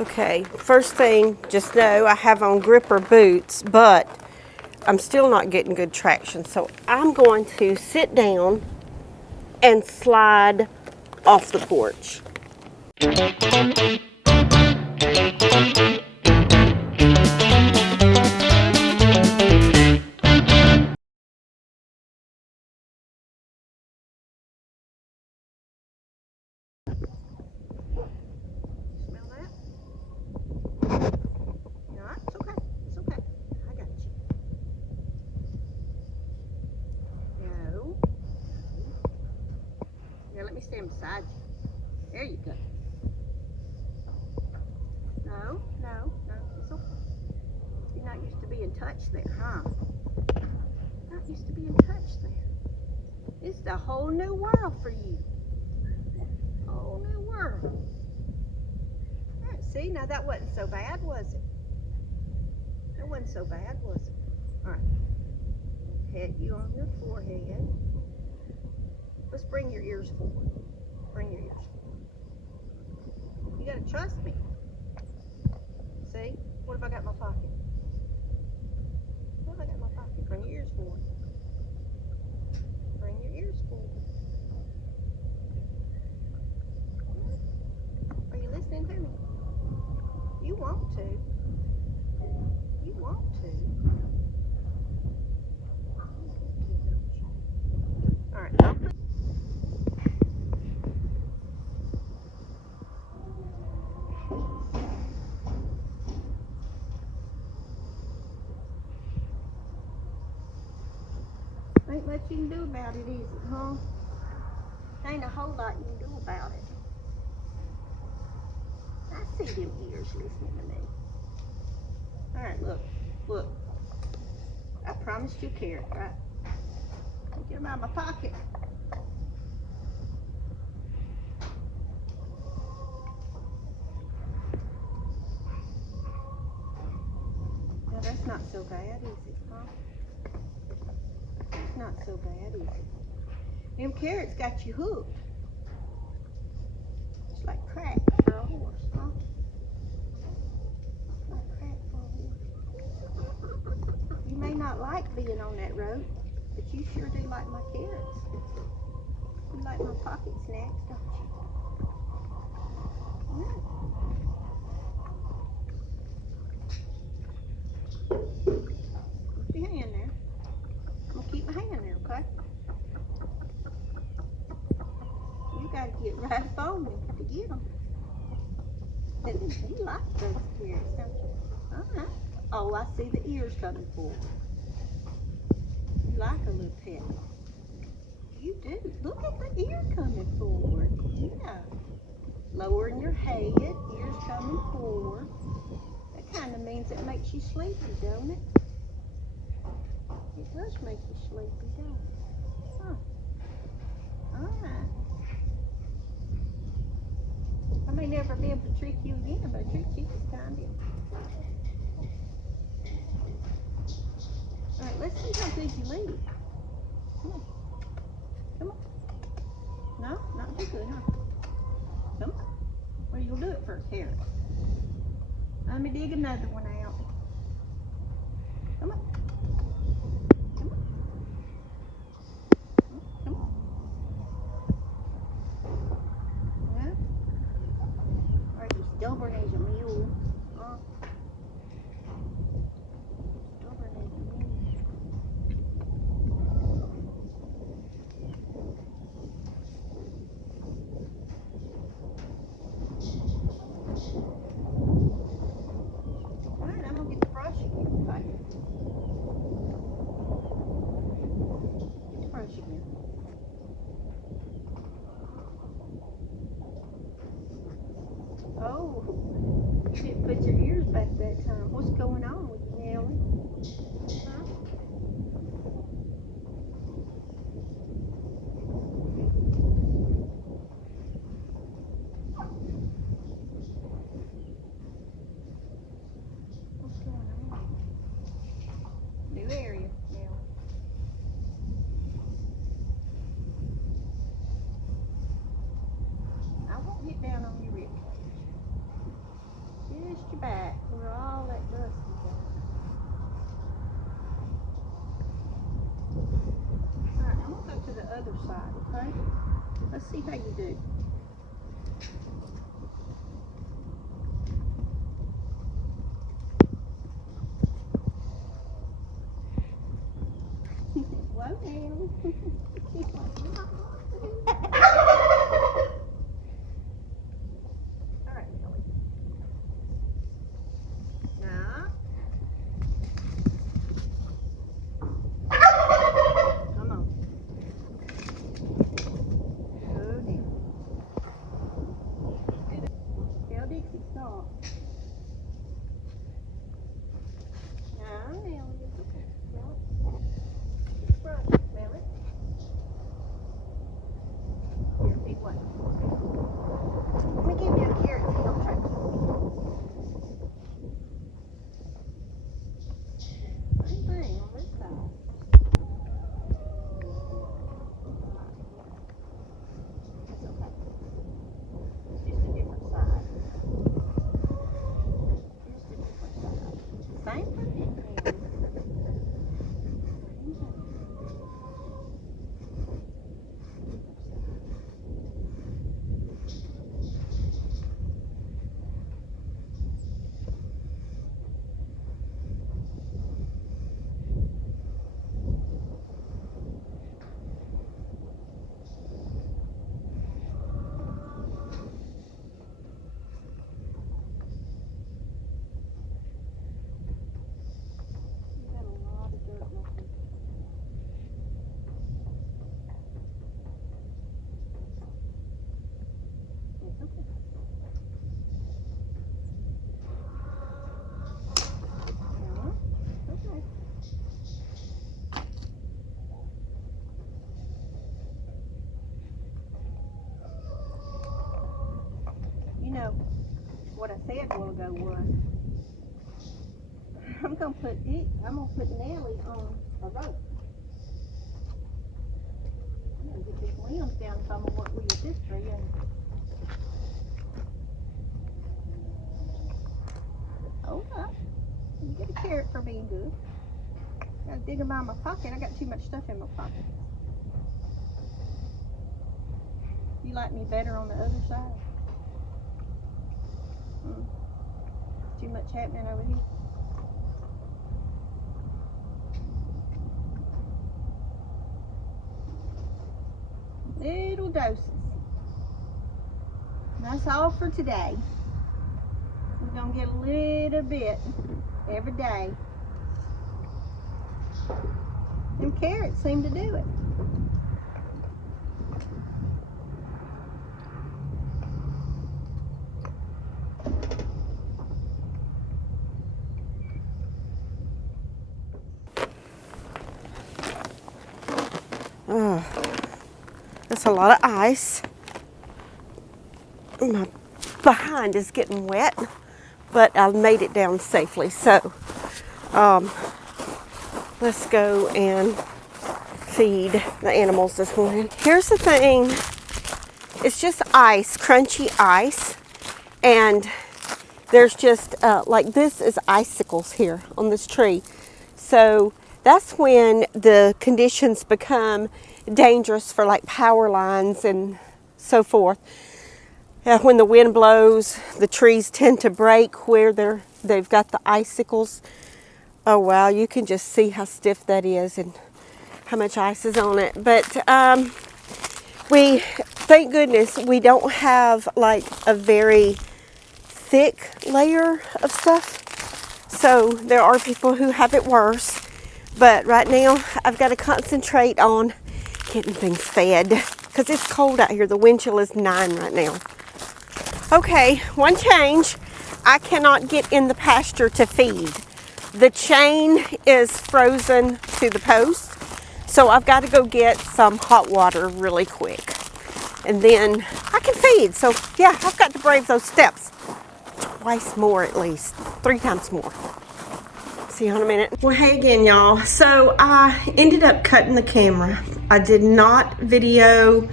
Okay, first thing, just know I have on gripper boots, but I'm still not getting good traction. So I'm going to sit down and slide off the porch. Smell that? No, it's okay. It's okay. I got you. No. Here, let me stand beside you. There you go. No, no, no. It's okay. You're not used to being touched there, huh? Not used to being touched there. It's a whole new world for you. Whole new world. All right, see, now that wasn't so bad, was it? That wasn't so bad, was it? All right. Pet you on your forehead. Let's bring your ears forward. Bring your ears forward. You gotta trust me. See? What have I got in my pocket? What have I got in my pocket? Bring your ears forward. Bring your ears forward. Are you listening to me? You want to. You want to. All right. Ain't much you can do about it, is it, huh? Ain't a whole lot you can do about it. I see them ears listening to me. All right, look, look. I promised you a carrot, right? Get them out of my pocket. Now that's not so bad, is it, huh? It's not so bad, is it? Them carrots got you hooked. It's like crack for a horse, huh? It's like crack for a horse. You may not like being on that road, but you sure do like my carrots. You like my pocket snacks, don't you? Yeah. Keep your hand there. I'm gonna keep my hand there, okay? You gotta get right up on me to get them. You like those carrots, don't you? Uh-huh. Oh, I see the ears coming forward. You like a little pet. You do. Look at the ear coming forward. Yeah. Lowering your head, ears coming forward. That kind of means it makes you sleepy, don't it? It does make you sleepy, don't it? Huh. All right. I may never be able to trick you again, but I tricked you this time, didn't I? All right, let's see how good you leave. Come on. Come on. No, not too good, huh? Come on. Well, you'll do it for a carrot. Let me dig another one out. Come on. Come on. Come on. Yeah. Are you stubborn as a mule? Huh? Stubborn as a mule. All right, I'm gonna get the brush again. Okay. Get the brush again. Oh, you didn't put your ears back that time. What's going on with you, Nellie? Huh? What's going on? New area, Nellie. I won't get down on your rib cage. back where all that dust is at. Alright, I'm gonna go to the other side, okay? Let's see how you do. Whoa now. Alright, Ellie. Now. Come on. Go down. Tell Dixie stop. Now, Ellie, it's okay. Now. Right, smell it. Here, big one. Let me give you a carrot so you don't try to kill me. Same thing on this side. It's okay. It's just a different side. Just a different side. Same thing. You know, what I said a while ago was, I'm gonna put Nellie on a rope. I'm gonna get these limbs down if I'm gonna work with this tree. And hold up. You get a carrot for being good. Gotta dig them out of my pocket. I got too much stuff in my pocket. You like me better on the other side? Too much happening over here. Little doses. That's all for today. We're gonna get a little bit every day. Them carrots seem to do it. Oh, that's a lot of ice. My behind is getting wet, but I made it down safely. So, let's go and feed the animals this morning. Here's the thing. It's just ice, crunchy ice. And there's just, like this is icicles here on this tree. So that's when the conditions become dangerous for like power lines and so forth. When the wind blows, the trees tend to break where they've got the icicles. Oh wow, you can just see how stiff that is and how much ice is on it. But thank goodness, we don't have like a very thick layer of stuff. So there are people who have it worse. But right now, I've got to concentrate on getting things fed because it's cold out here. The wind chill is 9 right now. Okay, one change. I cannot get in the pasture to feed. The chain is frozen to the post, so I've got to go get some hot water really quick. And then I can feed. So yeah, I've got to brave those steps. Twice more at least. 3 times more. See you in a minute. Well, hey again, y'all. So I ended up cutting the camera. I did not video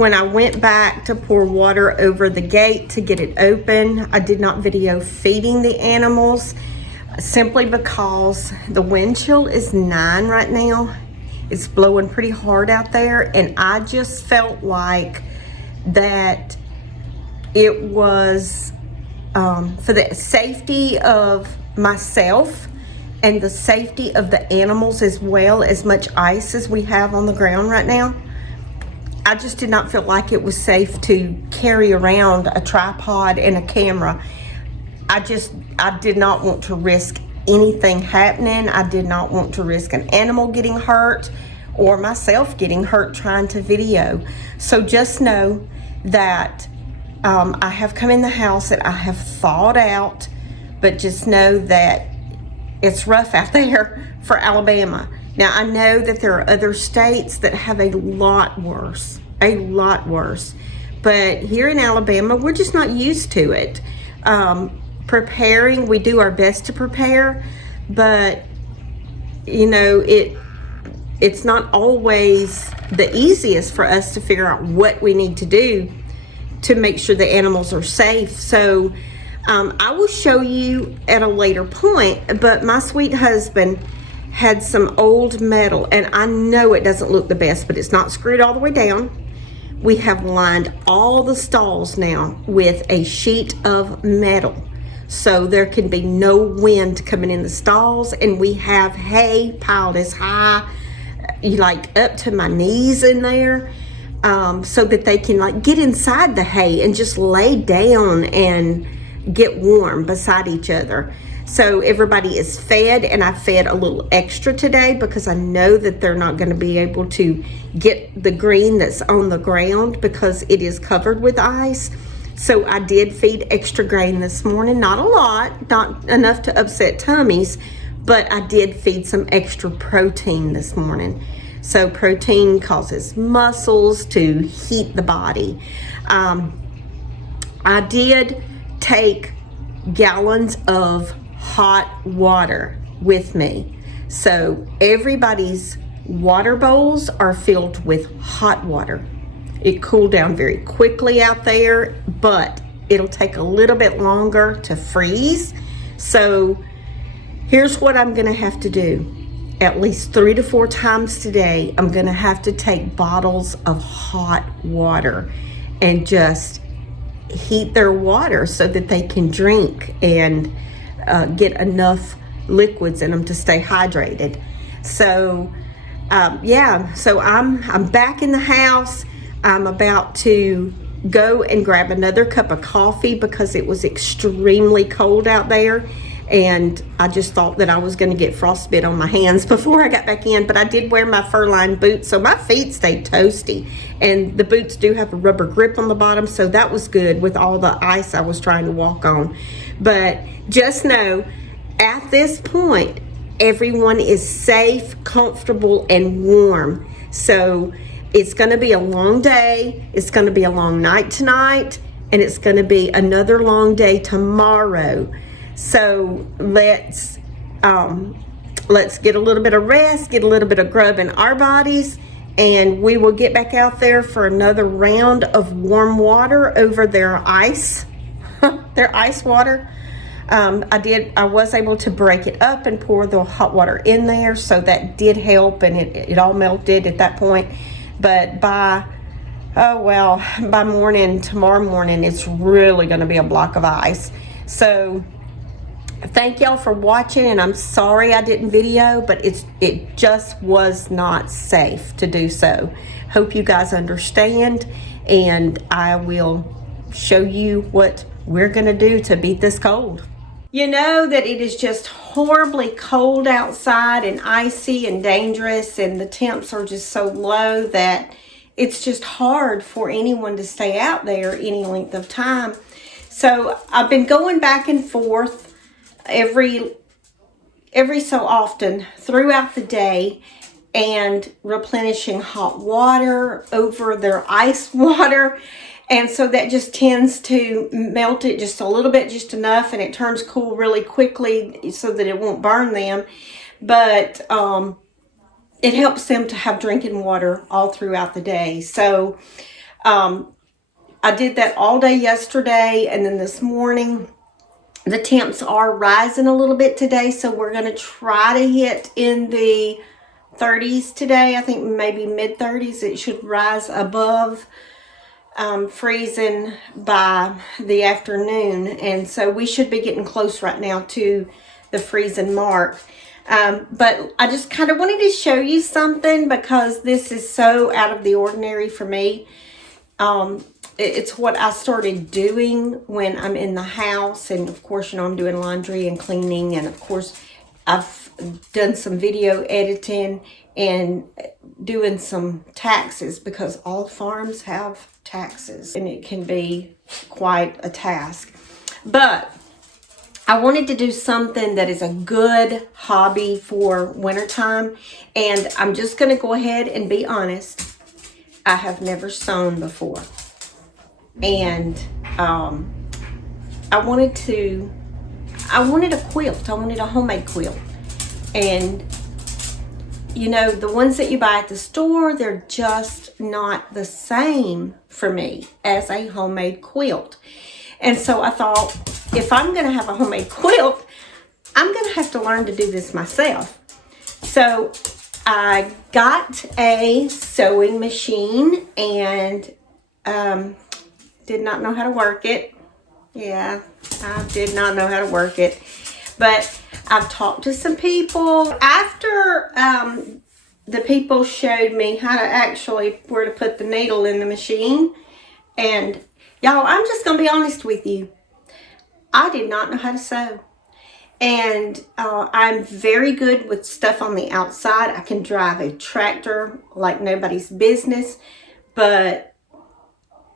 When I went back to pour water over the gate to get it open, I did not video feeding the animals simply because the wind chill is 9 right now. It's blowing pretty hard out there, and I just felt like that it was for the safety of myself and the safety of the animals, as well as much ice as we have on the ground right now. I just did not feel like it was safe to carry around a tripod and a camera. I did not want to risk anything happening. I did not want to risk an animal getting hurt or myself getting hurt trying to video. So just know that I have come in the house and I have thawed out, but just know that it's rough out there for Alabama. Now, I know that there are other states that have a lot worse. But here in Alabama, we're just not used to it. Preparing, we do our best to prepare, but you know, it's not always the easiest for us to figure out what we need to do to make sure the animals are safe. So I will show you at a later point, but my sweet husband had some old metal, and I know it doesn't look the best, but it's not screwed all the way down. We have lined all the stalls now with a sheet of metal, so there can be no wind coming in the stalls, and we have hay piled as high, like up to my knees in there, so that they can like get inside the hay and just lay down and get warm beside each other. So everybody is fed, and I fed a little extra today because I know that they're not going to be able to get the green that's on the ground because it is covered with ice. So I did feed extra grain this morning, not a lot, not enough to upset tummies, but I did feed some extra protein this morning. So protein causes muscles to heat the body. I did take gallons of hot water with me. So everybody's water bowls are filled with hot water. It cooled down very quickly out there, but it'll take a little bit longer to freeze. So here's what I'm gonna have to do. At least 3 to 4 times today, I'm gonna have to take bottles of hot water and just heat their water so that they can drink and get enough liquids in them to stay hydrated. So yeah, so I'm back in the house. I'm about to go and grab another cup of coffee because it was extremely cold out there, and I just thought that I was going to get frostbite on my hands before I got back in. But I did wear my fur-lined boots, so my feet stayed toasty, and the boots do have a rubber grip on the bottom, so that was good with all the ice I was trying to walk on. But just know, at this point, everyone is safe, comfortable, and warm. So it's going to be a long day. It's going to be a long night tonight, and it's going to be another long day tomorrow. So let's get a little bit of rest, get a little bit of grub in our bodies, and we will get back out there for another round of warm water over their ice, their ice water. I was able to break it up and pour the hot water in there, so that did help, and it all melted at that point. But by tomorrow morning, it's really going to be a block of ice. So thank y'all for watching, and I'm sorry I didn't video, but it just was not safe to do so. Hope you guys understand, and I will show you what we're going to do to beat this cold. You know that it is just horribly cold outside and icy and dangerous, and the temps are just so low that it's just hard for anyone to stay out there any length of time. So I've been going back and forth every so often throughout the day and replenishing hot water over their ice water. And so that just tends to melt it just a little bit, just enough, and it turns cool really quickly so that it won't burn them. But it helps them to have drinking water all throughout the day. So I did that all day yesterday, and then this morning the temps are rising a little bit today, so we're going to try to hit in the 30s today. I think maybe mid 30s. It should rise above freezing by the afternoon, and so we should be getting close right now to the freezing mark. But I just kind of wanted to show you something because this is so out of the ordinary for me. It's what I started doing when I'm in the house, and of course, you know, I'm doing laundry and cleaning, and of course I've done some video editing and doing some taxes, because all farms have taxes and it can be quite a task. But I wanted to do something that is a good hobby for wintertime, and I'm just going to go ahead and be honest. I have never sewn before, and I wanted a quilt. I wanted a homemade quilt. And you know, the ones that you buy at the store, they're just not the same for me as a homemade quilt. And so I thought, if I'm going to have a homemade quilt, I'm going to have to learn to do this myself. So I got a sewing machine and did not know how to work it. Yeah, I did not know how to work it. But I've talked to some people. After the people showed me how to actually, where to put the needle in the machine. And y'all, I'm just going to be honest with you. I did not know how to sew. And I'm very good with stuff on the outside. I can drive a tractor like nobody's business. But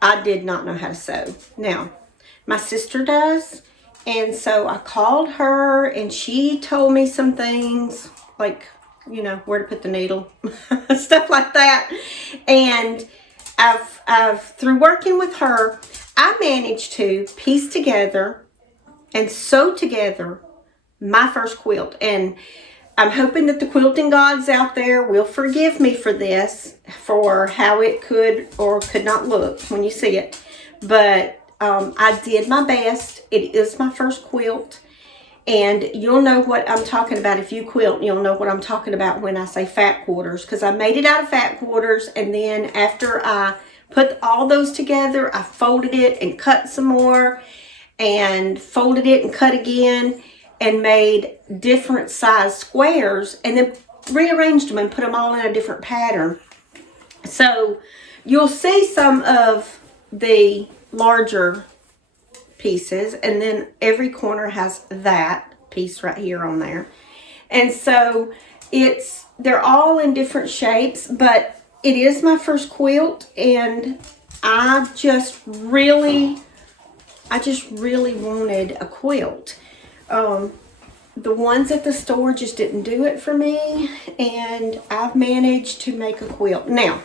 I did not know how to sew. Now, my sister does. And so I called her and she told me some things like, you know, where to put the needle, stuff like that. And I've through working with her, I managed to piece together and sew together my first quilt. And I'm hoping that the quilting gods out there will forgive me for this, for how it could or could not look when you see it. But I did my best. It is my first quilt. And you'll know what I'm talking about. If you quilt, you'll know what I'm talking about when I say fat quarters. Because I made it out of fat quarters. And then after I put all those together, I folded it and cut some more. And folded it and cut again. And made different size squares. And then rearranged them and put them all in a different pattern. So you'll see some of the larger pieces, and then every corner has that piece right here on there. And so they're all in different shapes, but it is my first quilt, and I just really wanted a quilt. The ones at the store just didn't do it for me, and I've managed to make a quilt. Now,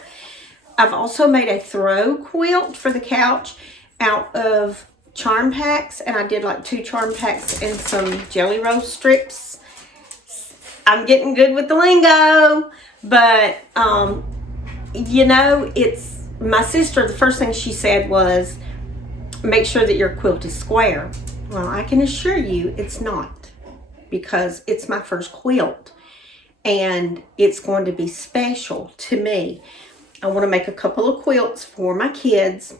I've also made a throw quilt for the couch out of charm packs, and I did like 2 charm packs and some jelly roll strips. I'm getting good with the lingo, but you know, it's my sister, the first thing she said was, make sure that your quilt is square. Well, I can assure you it's not, because it's my first quilt and it's going to be special to me. I want to make a couple of quilts for my kids,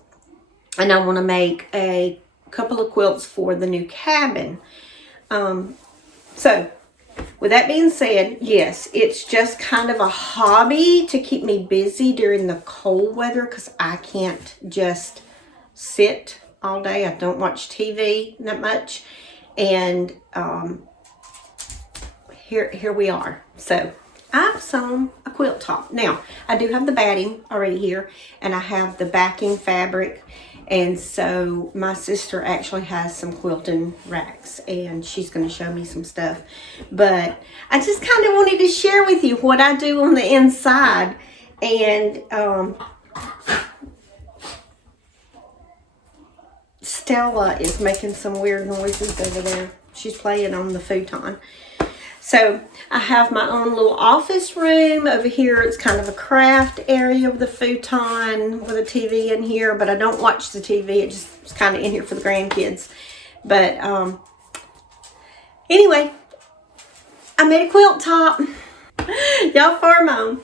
and I want to make a couple of quilts for the new cabin. So with that being said, yes, it's just kind of a hobby to keep me busy during the cold weather, because I can't just sit all day. I don't watch TV that much. And here we are. So I've sewn a quilt top. Now, I do have the batting already here, and I have the backing fabric. And so my sister actually has some quilting racks, and she's going to show me some stuff. But I just kind of wanted to share with you what I do on the inside. And Stella is making some weird noises over there. She's playing on the futon. So I have my own little office room over here. It's kind of a craft area with a futon with a TV in here, but I don't watch the TV. It just is kind of in here for the grandkids. But anyway, I made a quilt top. Y'all farm on.